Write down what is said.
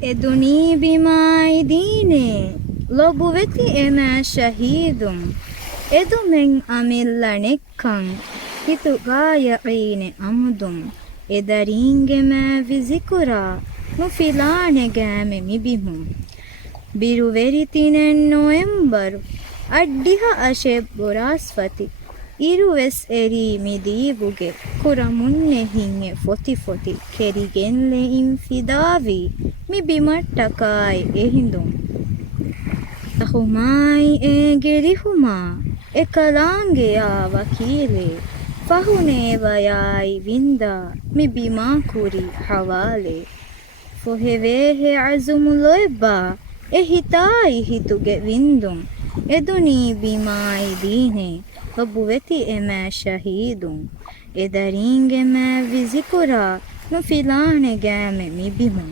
එදුනී බිමායි දීනේ ලොබු වෙති එමෑ ශහීදුම් එදුමෙන් අමිල්ලනෙක්කං හිතු ගායීනෙ අමුදුම් එදරීන්ගෙමෑ විසිකුරා නුෆිලානෙගෑමෙ මිබිහුම් ಬಿರುವೆರಿತಿನೆನ್ ನೊವೆಂಬರು ಅಡ್ಡಿಹ ಅಶೆಬ್ ಬೊರಾಸ್ಫತಿ ಇರುವೆಸ್ ಎರಿ ಮಿದೀಬುಗೆ ಕುರ ಮುನ್ನೆ ಹಿಂಗೆ ಫೊತಿ ಫೊತಿ ಕೆರಿಗೆನ್ಲೆ ಇಂಫಿದಾವಿ ಮಿ ಬಿಮಟ್ಟಕಾಯ್ ಎಹಿಂದುಂ ಅಹುಮಾಯಿ ಏಗೆರಿಹುಮಾ ಎಕಲಾಂಗೆಯ ವಕೀಲೆ ಫಹುನೇವಯಾಯಿ ವಿಂದ ಮಿ ಬಿಮಾ ಕುರಿ ಹವಾಲೆ ಫೊಹೆವೇಹೆ ಅಜುಮುಲೊಯ್ಬಾ එහිතායි හිතුගෙ වින්දුම් එදුනී බිමායි දීනේ ඔබු වෙති එමෑ ශහීදුම් එදරීන්ගෙමෑ විසිකුරා නුෆිලානෙ ගෑමෙ මිබිමුම්